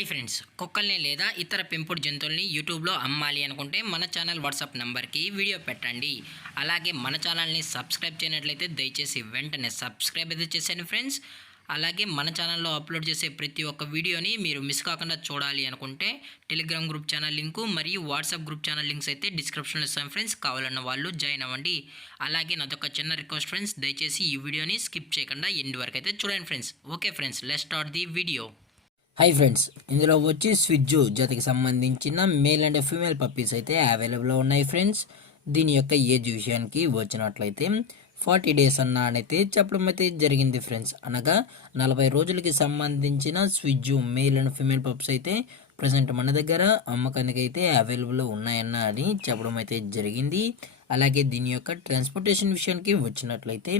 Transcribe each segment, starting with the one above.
Hi friends, కుక్కల్ని లేదా ఇతర పెంపుడు జంతువుల్ని యూట్యూబ్లో అమ్మాలి అనుకుంటే మన ఛానల్ వాట్సాప్ నెంబర్కి వీడియో పెట్టండి. అలాగే మన ఛానల్ని సబ్స్క్రైబ్ చేయనట్లయితే దయచేసి వెంటనే సబ్స్క్రైబ్ అయితే చేసేయండి ఫ్రెండ్స్. అలాగే మన ఛానల్లో అప్లోడ్ చేసే ప్రతి ఒక్క వీడియోని మీరు మిస్ కాకుండా చూడాలి అనుకుంటే టెలిగ్రామ్ గ్రూప్ ఛానల్ లింకు మరియు వాట్సాప్ గ్రూప్ ఛానల్ లింక్స్ అయితే డిస్క్రిప్షన్లో ఇస్తాను ఫ్రెండ్స్. కావాలన్న వాళ్ళు జాయిన్ అవ్వండి. అలాగే నాదొక చిన్న రిక్వెస్ట్ ఫ్రెండ్స్, దయచేసి ఈ వీడియోని స్కిప్ చేయకుండా ఎండ్ వరకు అయితే చూడండి friends. Okay friends, let's start the video. Hi friends, ఇందులో వచ్చి స్విజ్జు జాతికి సంబంధించిన మేల్ అండ్ ఫీమేల్ పప్పీస్ అయితే అవైలబుల్లో ఉన్నాయి ఫ్రెండ్స్. దీని యొక్క ఏజ్ విషయానికి వచ్చినట్లయితే 40 days అయితే చెప్పడం అయితే జరిగింది ఫ్రెండ్స్. అనగా 40 రోజులకి సంబంధించిన స్విజ్జు మేల్ అండ్ ఫీమేల్ పప్స్ అయితే ప్రజెంట్ మన దగ్గర అమ్మకానికి అయితే అవైలబుల్లో ఉన్నాయన్న అని చెప్పడం అయితే జరిగింది. అలాగే దీని యొక్క ట్రాన్స్పోర్టేషన్ విషయానికి వచ్చినట్లయితే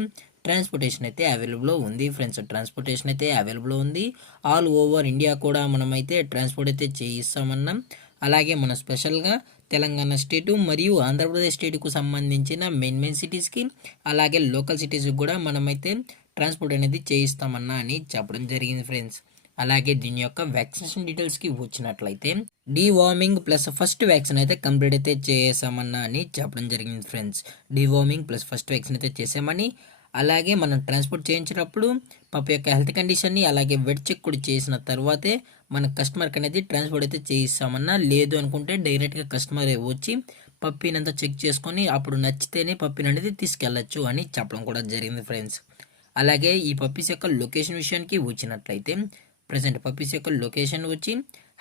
ట్రాన్స్పోర్టేషన్ అయితే అవైలబుల్లో ఉంది ఫ్రెండ్స్. ట్రాన్స్పోర్టేషన్ అయితే అవైలబుల్లో ఉంది. ఆల్ ఓవర్ ఇండియా కూడా మనమైతే ట్రాన్స్పోర్ట్ అయితే చేయిస్తామన్నాం. అలాగే మన స్పెషల్గా తెలంగాణ స్టేటు మరియు ఆంధ్రప్రదేశ్ స్టేట్కు సంబంధించిన మెయిన్ సిటీస్కి అలాగే లోకల్ సిటీస్కి కూడా మనమైతే ట్రాన్స్పోర్ట్ అనేది చేయిస్తామన్నా అని చెప్పడం జరిగింది ఫ్రెండ్స్. అలాగే దీని యొక్క వ్యాక్సినేషన్ డీటెయిల్స్కి వచ్చినట్లయితే డీవార్మింగ్ ప్లస్ ఫస్ట్ వ్యాక్సిన్ అయితే కంప్లీట్ అయితే చేసామన్నా అని చెప్పడం జరిగింది friends. Deworming plus first vaccine అయితే చేసామని, అలాగే మనం ట్రాన్స్పోర్ట్ చేయించినప్పుడు పప్పు యొక్క హెల్త్ కండిషన్ని అలాగే వెట్ చెక్ కూడా చేసిన తర్వాతే మన కస్టమర్కి అనేది ట్రాన్స్పోర్ట్ అయితే చేయిస్తామన్నా. లేదు అనుకుంటే డైరెక్ట్గా కస్టమర్ వచ్చి పప్పీని అంతా చెక్ చేసుకొని అప్పుడు నచ్చితేనే పప్పీని అనేది తీసుకెళ్ళచ్చు అని చెప్పడం కూడా జరిగింది ఫ్రెండ్స్. అలాగే ఈ పప్పీస్ యొక్క లొకేషన్ విషయానికి వచ్చినట్లయితే ప్రజెంట్ పప్పీస్ యొక్క లొకేషన్ వచ్చి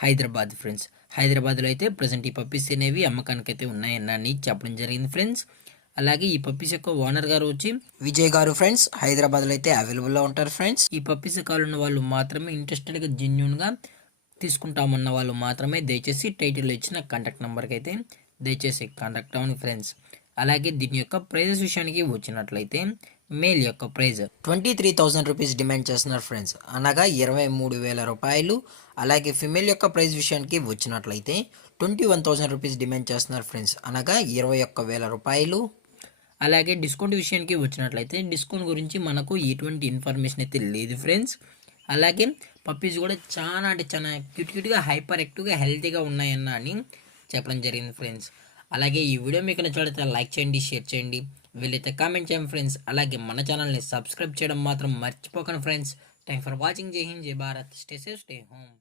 హైదరాబాద్ ఫ్రెండ్స్. హైదరాబాద్లో అయితే ప్రజెంట్ ఈ పప్పీస్ అనేవి అమ్మకానికి అయితే ఉన్నాయని చెప్పడం జరిగింది ఫ్రెండ్స్. అలాగే ఈ పప్పీస్ యొక్క ఓనర్ గారు వచ్చి విజయ్ గారు ఫ్రెండ్స్. హైదరాబాద్లో అయితే అవైలబుల్లో ఉంటారు ఫ్రెండ్స్. ఈ పప్పీస్ కావాలన్న వాళ్ళు మాత్రమే, ఇంట్రెస్టెడ్గా జెన్యున్గా తీసుకుంటామన్న వాళ్ళు మాత్రమే దయచేసి టైటిల్లో ఇచ్చిన కాంటాక్ట్ నెంబర్కి అయితే దయచేసి కాంటాక్ట్ అవ్వండి ఫ్రెండ్స్. అలాగే దీని యొక్క ప్రైజెస్ విషయానికి వచ్చినట్లయితే మేల్ యొక్క ప్రైజ్ 23,000 రూపీస్ డిమాండ్ చేస్తున్నారు ఫ్రెండ్స్, అనగా 23,000 రూపాయలు. అలాగే ఫిమేల్ యొక్క ప్రైజ్ విషయానికి వచ్చినట్లయితే 21,000 రూపీస్ డిమాండ్ చేస్తున్నారు ఫ్రెండ్స్, అనగా 21,000 రూపాయలు. అలాగే డిస్కౌంట్ విషయానికి వచ్చినట్లయితే డిస్కౌంట్ గురించి మనకు ఎటువంటి ఇన్ఫర్మేషన్ అయితే లేదు ఫ్రెండ్స్. అలాగే పప్పీస్ కూడా చాలా అంటే చాలా క్యూట్గా హైపర్ యాక్టివ్గా హెల్తీగా ఉన్నాయన్న అని చెప్పడం జరిగింది ఫ్రెండ్స్. అలాగే ఈ వీడియో మీకు నచ్చినట్లయితే లైక్ చేయండి, షేర్ చేయండి, వీళ్ళైతే కామెంట్ చేయండి ఫ్రెండ్స్. అలాగే మన ఛానల్ని సబ్స్క్రైబ్ చేయడం మాత్రం మర్చిపోకండి ఫ్రెండ్స్. Thank for watching. జై హింద్, జై Bharat. Stay safe, stay home.